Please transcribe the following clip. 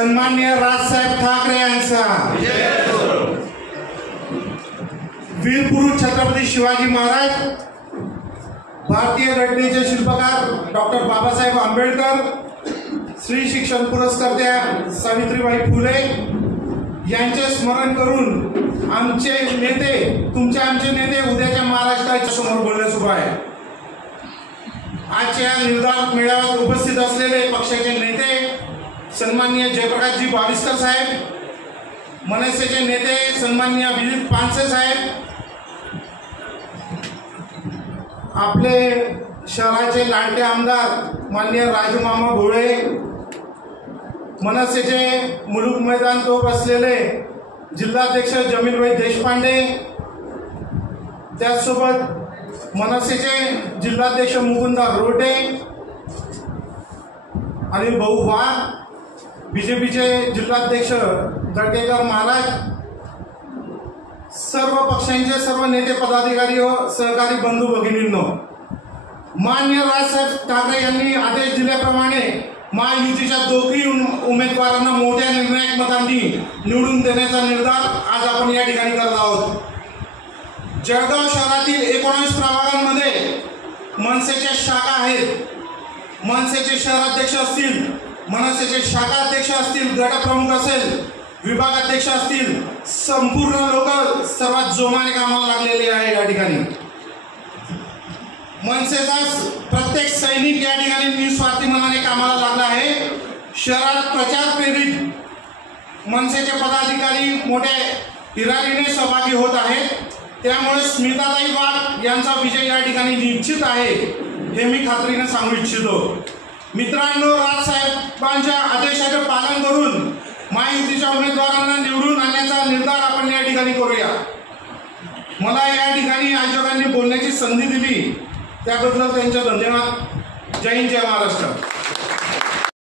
सन्माननीय राजसाहेब ठाकरे यांचा, वीरपुरुष छत्रपती शिवाजी महाराज, भारतीय घटनेचे शिल्पकार डॉक्टर बाबासाहेब आंबेडकर, श्री शिक्षण पुरस्कर्त्या सावित्रीबाई फुले यांचे स्मरण करून आमचे नेते उद्याच्या महाराष्ट्राच्या समोर बोलण्यास उभा आहे। आजच्या निर्धार मेळाव्यात उपस्थित असलेले पक्षाचे नेते सन्माननीय जयप्रकाशजी बाविस्कर साहेब, मनसेचे नेते सन्माननीय अभिजित पानसे साहेब, आपले शहराचे लाडके आमदार माननीय राजूमामा भोळे, मनसेचे मुलुक मैदान तोफ असलेले जिल्हाध्यक्ष जमीलभाई देशपांडे, त्याचसोबत मनसेचे जिल्हाध्यक्ष मुकुंदा रोटे, अनिल भाऊ वाघ, बीजेपीचे जिल्हाध्यक्ष दडकेकर महाराज, सर्व पक्षांचे सर्व नेते पदाधिकारी व सहकारी बंधू भगिनींनो, माननीय राजसाहेब ठाकरे यांनी आदेश दिल्याप्रमाणे महायुतीच्या दोघी उमेदवारांना मोठ्या निर्णायक मतांनी निवडून देण्याचा निर्धार आज आपण या ठिकाणी करत आहोत। जळगाव शहरातील 19 प्रभागांमध्ये मनसेच्या शाखा आहेत। मनसेचे शहराध्यक्ष असतील, मनसेचे शाखा अध्यक्ष असतील, गटप्रमुख असेल, विभागाध्यक्ष असतील, संपूर्ण लोक सर्वात जोमाने कामाला लागलेले आहे। या ठिकाणी मनसेचा प्रत्येक सैनिक या ठिकाणी निस्वार्थी मनाने कामाला लागला आहे। शहरात प्रचार प्रेरित मनसेचे पदाधिकारी मोठ्या हिरारीने सहभागी होत आहेत। त्यामुळे स्मिताताई वाघ यांचा विजय या ठिकाणी निश्चित आहे हे मी खात्रीने सांगू इच्छितो। मित्रांनो, राजसाहेबांच्या आदेशाचे पालन करून महायुतीच्या उमेदवारांना निवडून आणण्याचा निर्धार आपण या ठिकाणी करूया। मला या ठिकाणी आयोजकांनी बोलण्याची संधी दिली त्याबद्दल त्यांचे धन्यवाद। जय हिंद, जय महाराष्ट्र।